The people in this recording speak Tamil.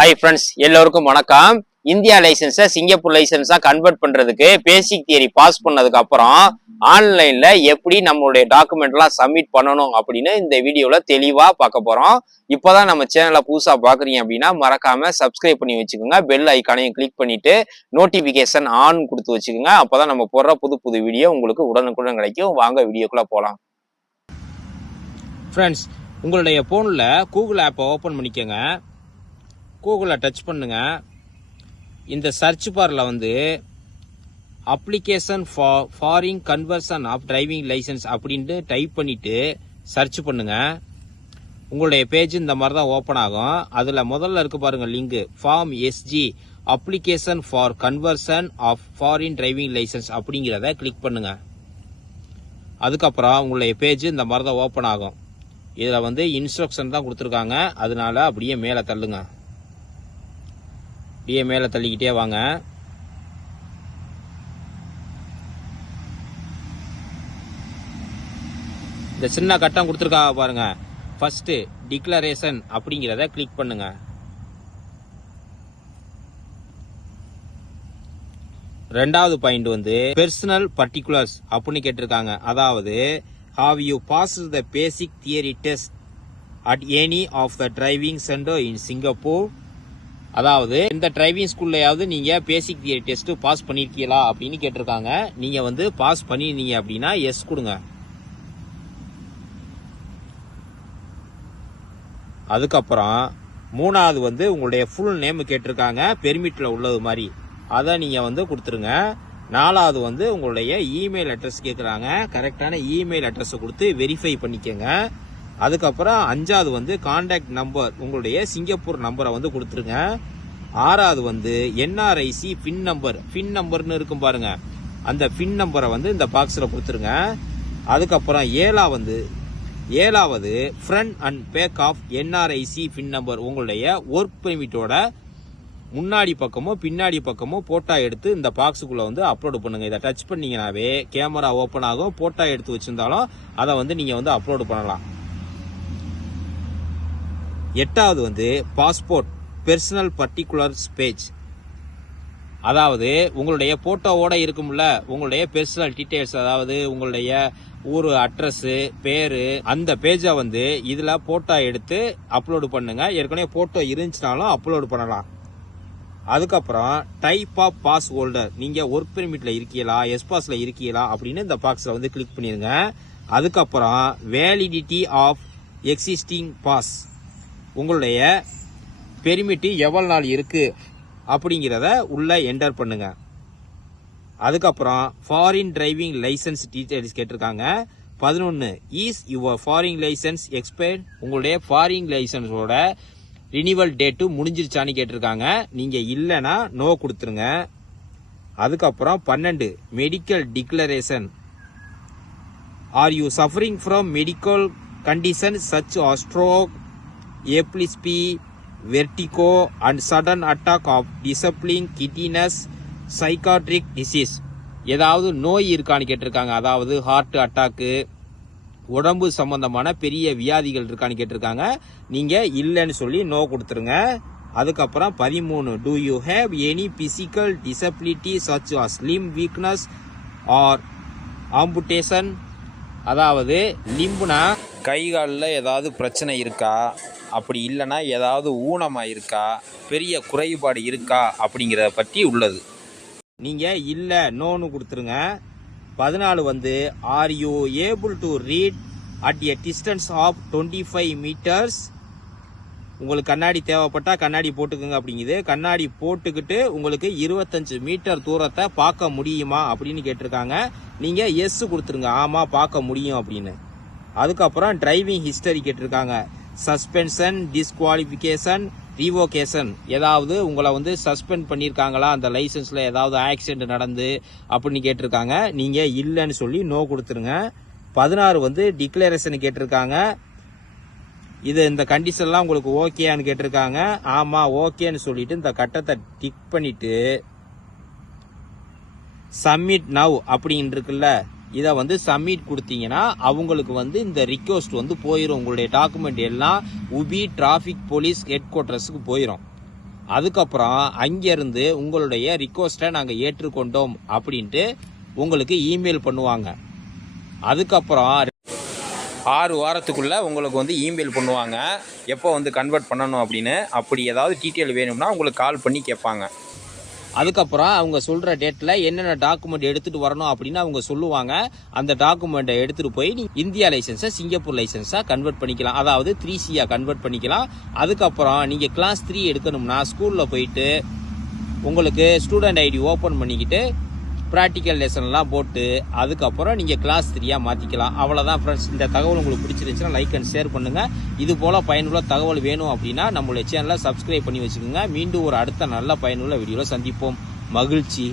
ஹாய் ஃப்ரெண்ட்ஸ் எல்லோருக்கும் வணக்கம். இந்தியா லைசன்ஸை சிங்கப்பூர் லைசன்ஸாக கன்வெர்ட் பண்ணுறதுக்கு பேசிக் தியரி பாஸ் பண்ணதுக்கு அப்புறம் ஆன்லைனில் எப்படி நம்மளுடைய டாக்குமெண்ட்லாம் சப்மிட் பண்ணணும் அப்படின்னு இந்த வீடியோவில் தெளிவாக பார்க்க போகிறோம் இப்போ தான் நம்ம சேனலை புதுசாக பார்க்குறீங்க அப்படின்னா மறக்காமல் சப்ஸ்கிரைப் பண்ணி வச்சுக்கோங்க. பெல் ஐக்கானையும் கிளிக் பண்ணிவிட்டு நோட்டிஃபிகேஷன் ஆன் கொடுத்து வச்சுக்கோங்க. அப்பதான் நம்ம போடுற புது புது வீடியோ உங்களுக்கு உடனுக்குடன் கிடைக்கும். வாங்க வீடியோக்குள்ளே போகலாம் ஃப்ரெண்ட்ஸ் உங்களுடைய ஃபோனில் கூகுள் ஆப்பை ஓப்பன் பண்ணிக்கோங்க. கூகுளில் டச் பண்ணுங்கள் இந்த சர்ச் பாரில் வந்து application for foreign conversion of driving licence அப்படின்ட்டு டைப் பண்ணிவிட்டு சர்ச் பண்ணுங்கள் உங்களுடைய பேஜ் இந்த மாதிரி தான் ஓப்பன் ஆகும். அதில் முதல்ல இருக்கு பாருங்கள் link form SG application for conversion of foreign driving licence அப்படிங்கிறத கிளிக் பண்ணுங்கள் அதுக்கப்புறம் உங்களுடைய பேஜ் இந்த மாதிரி தான் ஓப்பன் ஆகும். இதில் வந்து இன்ஸ்ட்ரக்ஷன் தான் கொடுத்துருக்காங்க. அதனால அப்படியே மேலே தள்ளுங்க. அப்படியே மேலே தள்ளிக்கிட்டே வாங்க. இந்த சின்ன கட்டம் கொடுத்துருக்காங்க பாருங்க. ஃபர்ஸ்ட் டிக்ளரேஷன் அப்படிங்கிறத கிளிக் பண்ணுங்க. ரெண்டாவது பாயிண்ட் வந்து பெர்சனல் பர்டிகுலர்ஸ் அப்படின்னு கேட்டிருக்காங்க. அதாவது have you pass the basic theory test at any of the driving centre in Singapore அதாவது இந்த டிரைவிங் ஸ்கூல்லையாவது நீங்க பேசிக் தியரி டெஸ்ட் பாஸ் பண்ணிருக்கீங்களா அப்படின்னு கேட்டிருக்காங்க. நீங்க வந்து பாஸ் பண்ணிருந்தீங்க அப்படின்னா எஸ் கொடுங்க. அதுக்கப்புறம் மூணாவது வந்து உங்களுடைய ஃபுல் நேம் கேட்டிருக்காங்க பெர்மிட்டில் உள்ளது மாதிரி. அதை நீங்கள் வந்து கொடுத்துருங்க. நாலாவது வந்து உங்களுடைய இமெயில் அட்ரஸ் கேட்குறாங்க கரெக்டான இமெயில் அட்ரஸை கொடுத்து வெரிஃபை பண்ணிக்கோங்க. அதுக்கப்புறம் அஞ்சாவது வந்து காண்டாக்ட் நம்பர் உங்களுடைய சிங்கப்பூர் நம்பரை வந்து கொடுத்துருங்க. ஆறாவது வந்து என்ஆர்ஐசி பின் நம்பர் பின் நம்பர்னு இருக்கும் பாருங்க. அந்த பின் நம்பரை வந்து இந்த பாக்ஸில் கொடுத்துருங்க. அதுக்கப்புறம் ஏழா வந்து ஏழாவது front and back of NRIC FIN number உங்களுடைய ஒர்க் பெர்மிட்டோட முன்னாடி பக்கமோ பின்னாடி பக்கமோ போட்டோ எடுத்து இந்த பாக்ஸுக்குள்ளே வந்து அப்லோடு பண்ணுங்கள் இதை டச் பண்ணிங்கனாவே கேமரா ஓப்பன் ஆகும். போட்டோ எடுத்து வச்சுருந்தாலும் அதை வந்து நீங்கள் வந்து அப்லோடு பண்ணலாம். எட்டாவது வந்து பாஸ்போர்ட் பெர்சனல் பர்டிகுலர் பேஜ் அதாவது உங்களுடைய போட்டோவோட இருக்கும்ல உங்களுடைய பெர்சனல் டீட்டெயில்ஸ் அதாவது உங்களுடைய ஊர் அட்ரஸ்ஸு பேரு அந்த பேஜை வந்து இதில் போட்டோ எடுத்து அப்லோடு பண்ணுங்க. ஏற்கனவே போட்டோ இருந்துச்சுனாலும் அப்லோடு பண்ணலாம். அதுக்கப்புறம் டைப் ஆஃப் பாஸ் ஹோல்டர் நீங்கள் ஒர்க் பெர்மிட்டில் இருக்கீங்களா எஸ் பாஸில் இருக்கீங்களா அப்படின்னு இந்த பாக்ஸில் வந்து கிளிக் பண்ணிடுங்க அதுக்கப்புறம் வேலிடிட்டி ஆஃப் எக்ஸிஸ்டிங் பாஸ் உங்களுடைய பெருமிட்டி எவ்வளோ நாள் இருக்குது அப்படிங்கிறத உள்ளே என்டர் பண்ணுங்க. அதுக்கப்புறம் ஃபாரின் டிரைவிங் லைசன்ஸ் டீட்டெயில்ஸ் கேட்டிருக்காங்க. பதினொன்று is your foreign licence expired உங்களுடைய ஃபாரின் லைசன்ஸோட ரினிவல் டேட்டு முடிஞ்சிருச்சான்னு கேட்டிருக்காங்க. நீங்கள் இல்லைன்னா நோ கொடுத்துருங்க. அதுக்கப்புறம் பன்னெண்டு medical declaration are you suffering from medical condition such are stroke epilepsy vertigo and sudden attack of disabling giddiness psychiatric disease ஏதாவது நோய் இருக்கான்னு கேட்டிருக்காங்க. அதாவது ஹார்ட் அட்டாக்கு உடம்பு சம்பந்தமான பெரிய வியாதிகள் இருக்கான்னு கேட்டிருக்காங்க. நீங்கள் இல்லைன்னு சொல்லி நோ கொடுத்துருங்க. அதுக்கப்புறம் பதிமூணு. Do you have any physical disability such are slim weakness or amputation அதாவது லிம்புனா கை காலில் ஏதாவது பிரச்சனை இருக்கா? அப்படி இல்லைன்னா ஏதாவது ஊனமாக இருக்கா பெரிய குறைபாடு இருக்கா? அப்படிங்கிறத பற்றி உள்ளது. நீங்கள் இல்லை நோன்னு கொடுத்துருங்க. பதினாலு வந்து are you able to read at a distance of twenty five metres உங்களுக்கு கண்ணாடி தேவைப்பட்டா கண்ணாடி போட்டுக்குங்க அப்படிங்குது. கண்ணாடி போட்டுக்கிட்டு உங்களுக்கு இருபத்தஞ்சு மீட்டர் தூரத்தை பார்க்க முடியுமா அப்படின்னு கேட்டிருக்காங்க. நீங்கள் எஸ் கொடுத்துருங்க. ஆமாம் பார்க்க முடியும் அப்படின்னு. அதுக்கப்புறம் டிரைவிங் ஹிஸ்டரி கேட்டிருக்காங்க. சஸ்பென்ஷன் டிஸ்குவாலிஃபிகேஷன் ரீவோகேஷன் ஏதாவது உங்களை வந்து சஸ்பெண்ட் பண்ணியிருக்காங்களா? அந்த லைசன்ஸில் ஏதாவது ஆக்சிடென்ட் நடந்து அப்படின்னு கேட்டிருக்காங்க. நீங்கள் இல்லைன்னு சொல்லி நோ கொடுத்துருங்க. பதினாறு வந்து டிக்ளரேஷன் கேட்டிருக்காங்க. இது இந்த கண்டிஷன்லாம் உங்களுக்கு ஓகேன்னு கேட்டிருக்காங்க. ஆமாம் ஓகேன்னு சொல்லிட்டு இந்த கட்டத்தை டிக் பண்ணிவிட்டு சப்மிட் நவ் அப்படின்னு இருக்குல்ல இதை வந்து சப்மிட் கொடுத்தீங்கன்னா அவங்களுக்கு வந்து இந்த ரிக்வஸ்ட் வந்து போயிடும் உங்களுடைய டாக்குமெண்ட் எல்லாம் உபி டிராஃபிக் போலீஸ் ஹெட் குவார்ட்டர்ஸுக்கு போயிடும் அதுக்கப்புறம் அங்கேருந்து உங்களுடைய ரிக்வஸ்ட்டை நாங்கள் ஏற்றுக்கொண்டோம் அப்படின்ட்டு உங்களுக்கு இமெயில் பண்ணுவாங்க. அதுக்கப்புறம் ஆறு வாரத்துக்குள்ளே உங்களுக்கு வந்து இமெயில் பண்ணுவாங்க. எப்போ வந்து கன்வெர்ட் பண்ணணும் அப்படின்னு. அப்படி ஏதாவது டீட்டெயில் வேணும்னா உங்களுக்கு கால் பண்ணி கேட்பாங்க. அதுக்கப்புறம் அவங்க சொல்கிற டேட்டில் என்னென்ன டாக்குமெண்ட் எடுத்துகிட்டு வரணும் அப்படின்னு அவங்க சொல்லுவாங்க. அந்த டாக்குமெண்ட்டை எடுத்துகிட்டு போய் நீ இந்தியா லைசன்ஸை சிங்கப்பூர் லைசன்ஸாக கன்வெர்ட் பண்ணிக்கலாம். அதாவது த்ரீ சியாக கன்வெர்ட் பண்ணிக்கலாம். அதுக்கப்புறம் நீங்கள் கிளாஸ் த்ரீ எடுக்கணும்னா ஸ்கூலில் போயிட்டு உங்களுக்கு ஸ்டூடெண்ட் ஐடி ஓப்பன் பண்ணிக்கிட்டு ப்ராக்டிக்கல் லெசன்லாம் போட்டு அதுக்கப்புறம் நீங்கள் கிளாஸ் த்ரீயாக மாற்றிக்கலாம் அவ்வளோதான் ஃப்ரெண்ட்ஸ் இந்த தகவல் உங்களுக்கு பிடிச்சிருந்துச்சுன்னா லைக் அண்ட் ஷேர் பண்ணுங்கள் இது போல் பயனுள்ள தகவல் வேணும் அப்படின்னா நம்மளுடைய சேனலை சப்ஸ்கிரைப் பண்ணி வச்சுக்கோங்க. மீண்டும் ஒரு அடுத்த நல்ல பயனுள்ள வீடியோவில் சந்திப்போம். மகிழ்ச்சி.